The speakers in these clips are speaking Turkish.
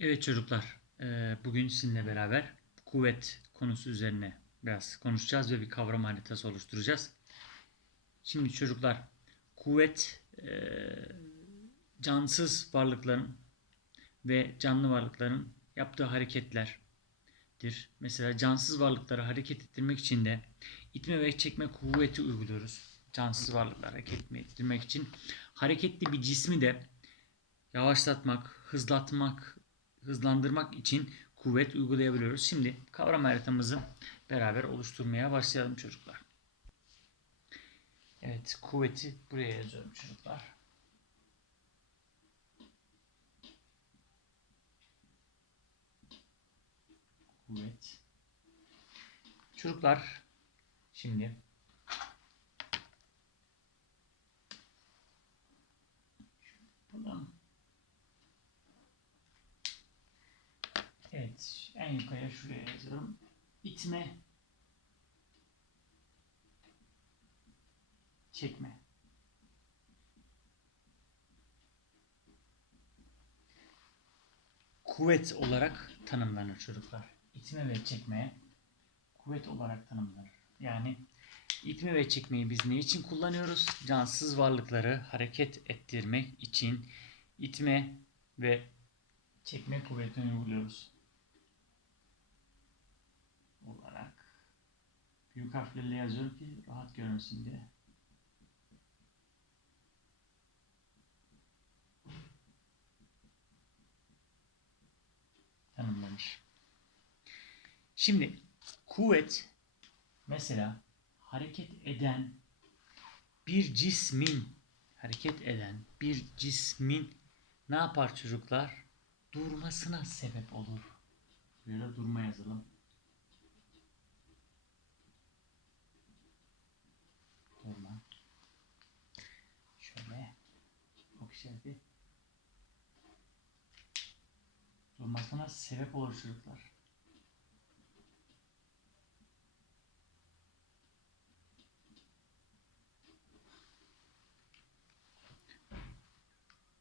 Evet çocuklar, eee, bugün sizinle beraber kuvvet konusu üzerine biraz konuşacağız ve bir kavram haritası oluşturacağız. Şimdi çocuklar, kuvvet eee, cansız varlıkların ve canlı varlıkların yaptığı hareketlerdir. Mesela cansız varlıkları hareket ettirmek için de itme ve çekme kuvveti uyguluyoruz. Cansız varlıkları hareket ettirmek için hareketli bir cismi de yavaşlatmak, hızlatmak, hızlandırmak için kuvvet uygulayabiliyoruz. Şimdi kavram haritamızı beraber oluşturmaya başlayalım çocuklar. Evet, kuvveti buraya yazıyorum çocuklar. Kuvvet. Çocuklar, şimdi yapalım. Evet, en yukarıya şuraya yazıyorum. İtme, çekme. Kuvvet olarak tanımlanır çocuklar. İtme ve çekme kuvvet olarak tanımlanır. Yani itme ve çekmeyi biz ne için kullanıyoruz? Cansız varlıkları hareket ettirmek için itme ve çekme kuvvetini uyguluyoruz. Olarak büyük harflerle yazıyorum ki rahat görünsün diye. Tanımlanır. Şimdi kuvvet mesela hareket eden bir cismin hareket eden bir cismin ne yapar çocuklar? Durmasına sebep olur. Da durma yazalım. Durma. Şöyle ok işareti. Durmasına sebep olur çocuklar.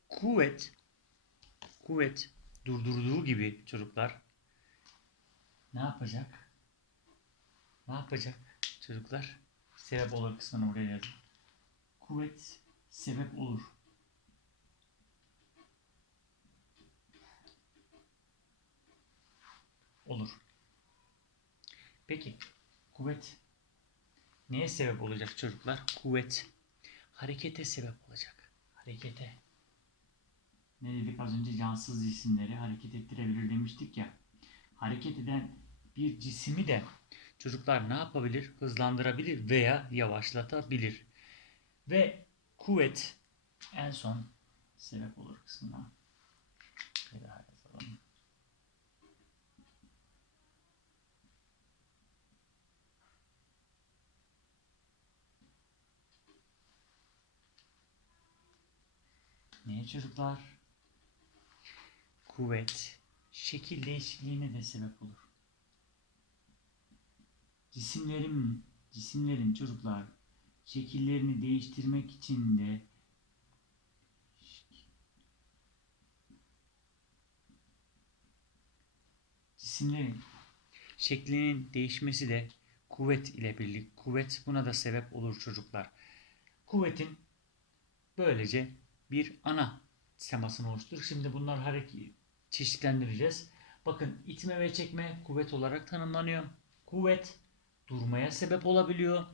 Kuvvet kuvvet durdurduğu gibi çocuklar ne yapacak? Ne yapacak çocuklar? Sebep olur kısmını buraya yazın. Kuvvet sebep olur. Olur. Peki kuvvet neye sebep olacak çocuklar? Kuvvet harekete sebep olacak. Harekete. Ne dedik az önce cansız cisimleri hareket ettirebilir demiştik ya. Hareket eden bir cisimi de çocuklar ne yapabilir? Hızlandırabilir veya yavaşlatabilir. Ve kuvvet en son sebep olur kısmına. Bir daha yazalım. Neye çocuklar? Kuvvet, şekil değişikliğine de sebep olur. Cisimlerin, cisimlerin çocuklar şekillerini değiştirmek için de cisimlerin şeklinin değişmesi de kuvvet ile birlik. Kuvvet buna da sebep olur çocuklar. Kuvvetin böylece bir ana temasını oluşturur. Şimdi bunlar hareket çeşitlendireceğiz. Bakın itme ve çekme kuvvet olarak tanımlanıyor. Kuvvet durmaya sebep olabiliyor.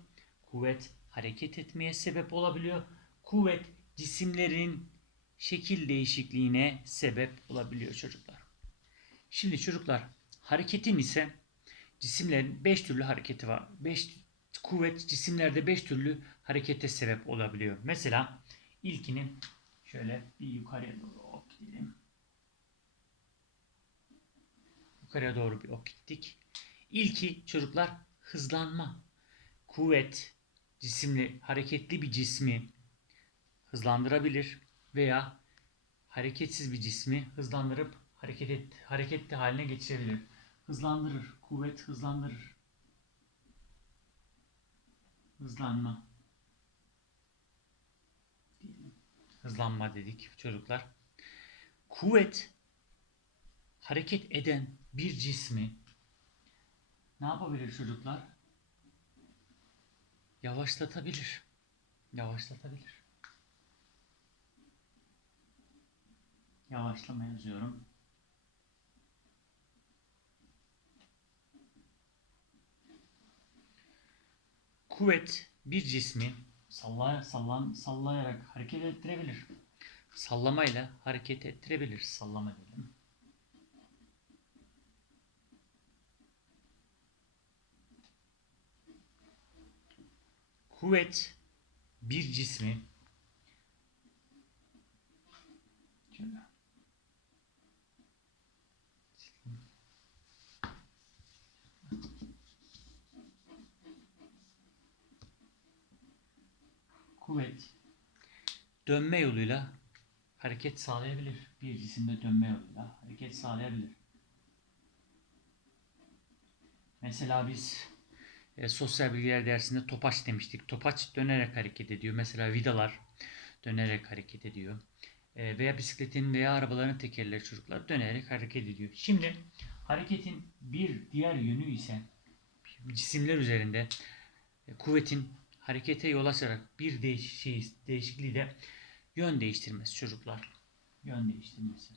Kuvvet hareket etmeye sebep olabiliyor. Kuvvet cisimlerin şekil değişikliğine sebep olabiliyor çocuklar. Şimdi çocuklar hareketin ise cisimlerin 5 türlü hareketi var. 5 kuvvet cisimlerde 5 türlü harekete sebep olabiliyor. Mesela ilkinin şöyle bir yukarıya doğru ok gidelim. Yukarıya doğru bir ok gittik. İlki çocuklar hızlanma. Kuvvet cisimli hareketli bir cismi hızlandırabilir veya hareketsiz bir cismi hızlandırıp hareket et, hareketli haline geçirebilir. Hızlandırır. Kuvvet hızlandırır. Hızlanma. Hızlanma dedik çocuklar. Kuvvet hareket eden bir cismi ne yapabilir çocuklar? Yavaşlatabilir. Yavaşlatabilir. Yavaşlama yazıyorum. Kuvvet bir cismi sallay sallan sallayarak hareket ettirebilir. Sallamayla hareket ettirebilir. Sallama diyelim. Kuvvet bir cismi Şöyle. Kuvvet dönme yoluyla hareket sağlayabilir. Bir cisimde dönme yoluyla hareket sağlayabilir. Mesela biz e, sosyal bilgiler dersinde topaç demiştik. Topaç dönerek hareket ediyor. Mesela vidalar dönerek hareket ediyor. E, veya bisikletin veya arabaların tekerleri çocuklar dönerek hareket ediyor. Şimdi hareketin bir diğer yönü ise cisimler üzerinde kuvvetin harekete yol açarak bir değiş şey, değişikliği de yön değiştirmesi çocuklar. Yön değiştirmesi.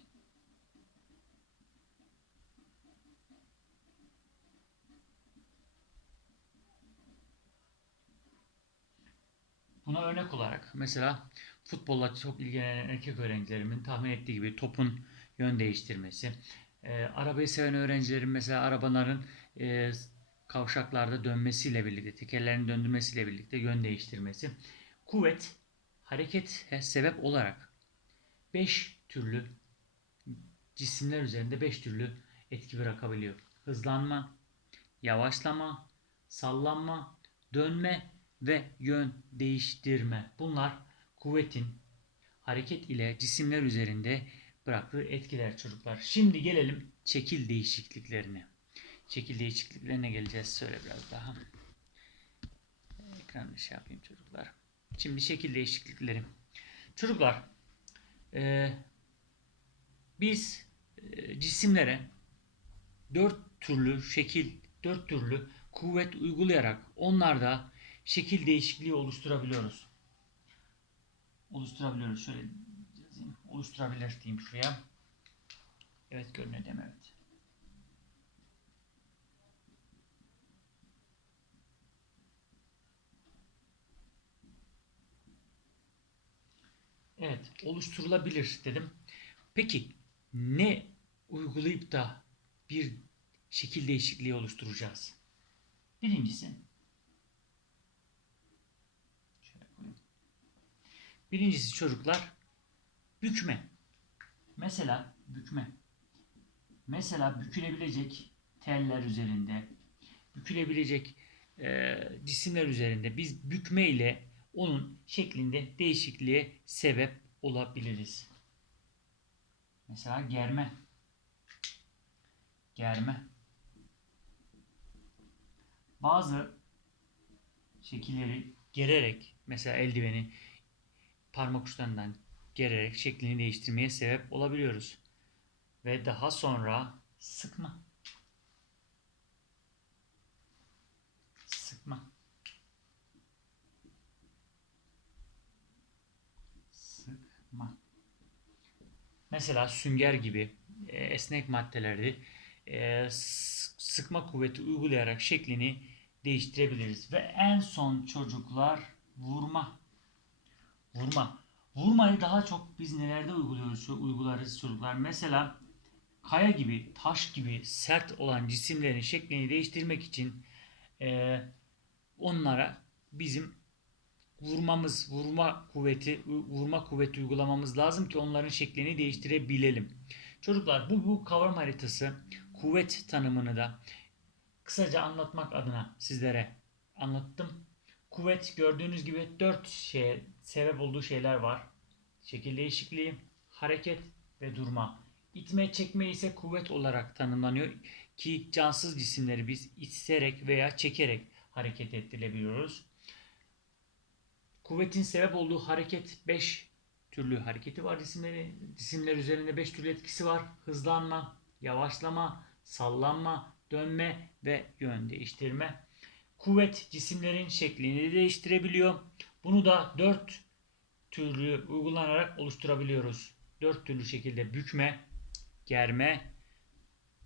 Buna örnek olarak mesela futbolla çok ilgilenen erkek öğrencilerimin tahmin ettiği gibi topun yön değiştirmesi. E, arabayı seven öğrencilerin mesela arabaların e, kavşaklarda dönmesiyle birlikte, tekerlerini döndürmesiyle birlikte yön değiştirmesi. Kuvvet hareket sebep olarak 5 türlü cisimler üzerinde 5 türlü etki bırakabiliyor. Hızlanma, yavaşlama, sallanma, dönme ve yön değiştirme. Bunlar kuvvetin hareket ile cisimler üzerinde bıraktığı etkiler çocuklar. Şimdi gelelim şekil değişikliklerine. Şekil değişikliklerine geleceğiz. Söyle biraz daha. Ekranı şey yapayım çocuklar. Şimdi şekil değişiklikleri. Çocuklar e, biz e, cisimlere dört türlü şekil, dört türlü kuvvet uygulayarak onlarda şekil değişikliği oluşturabiliyoruz. Oluşturabiliyoruz. Şöyle. Oluşturabilir diyeyim şuraya. Evet görünüyor değil mi? Evet. Evet, oluşturulabilir dedim. Peki ne uygulayıp da bir şekil değişikliği oluşturacağız? Birincisi. Birincisi çocuklar bükme. Mesela bükme. Mesela bükülebilecek teller üzerinde, bükülebilecek e, cisimler üzerinde biz bükme ile onun şeklinde değişikliğe sebep olabiliriz. Mesela germe. Germe. Bazı şekilleri gererek mesela eldiveni parmak uçlarından gererek şeklini değiştirmeye sebep olabiliyoruz. Ve daha sonra sıkma. Sıkma. Mesela sünger gibi e, esnek maddeleri e, sıkma kuvveti uygulayarak şeklini değiştirebiliriz. Ve en son çocuklar vurma. Vurma. Vurmayı daha çok biz nelerde uyguluyoruz, uygularız çocuklar. Mesela kaya gibi, taş gibi sert olan cisimlerin şeklini değiştirmek için e, onlara bizim vurmamız, vurma kuvveti, vurma kuvveti uygulamamız lazım ki onların şeklini değiştirebilelim. Çocuklar bu bu kavram haritası kuvvet tanımını da kısaca anlatmak adına sizlere anlattım. Kuvvet gördüğünüz gibi dört şeye sebep olduğu şeyler var. Şekil değişikliği, hareket ve durma. İtme çekme ise kuvvet olarak tanımlanıyor ki cansız cisimleri biz iterek veya çekerek hareket ettirebiliyoruz. Kuvvetin sebep olduğu hareket 5 türlü hareketi var cisimleri. Cisimler üzerinde 5 türlü etkisi var. Hızlanma, yavaşlama, sallanma, dönme ve yön değiştirme. Kuvvet cisimlerin şeklini değiştirebiliyor. Bunu da dört türlü uygulanarak oluşturabiliyoruz. Dört türlü şekilde bükme, germe,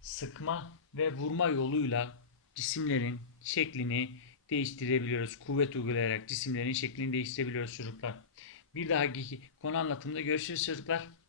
sıkma ve vurma yoluyla cisimlerin şeklini değiştirebiliyoruz. Kuvvet uygulayarak cisimlerin şeklini değiştirebiliyoruz çocuklar. Bir dahaki konu anlatımında görüşürüz çocuklar.